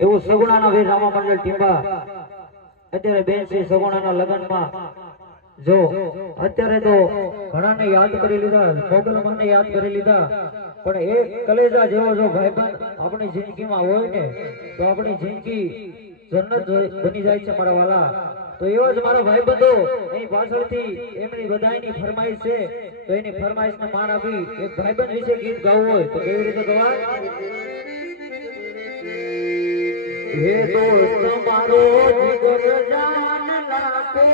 એવું સગુણાના વીર રામા મંડળ ટીંબા અત્યારે બેન શ્રી સગુણાના લગ્નમાં જો અત્યારે તો ઘણાને યાદ કરી લીધા, મોગલમાને યાદ કરી લીધા, પણ એક કલેજા જેવો જો ભાઈબંધ આપણી જિંદગીમાં હોય ને તો આપણી જિંદગી જન્નત બની જાય છે મારા વાલા. તો એવા જ મારા ભાઈબંધો એની પાછળથી એમની બધાની ફરમાઈશ છે, તો એની ફરમાઈશને માન આપી એક ભાઈબંધ વિશે ગીત ગાવું હોય તો કેવી રીતે ગવાય? હે દોસ્ત મારો જીગર જાન લાખો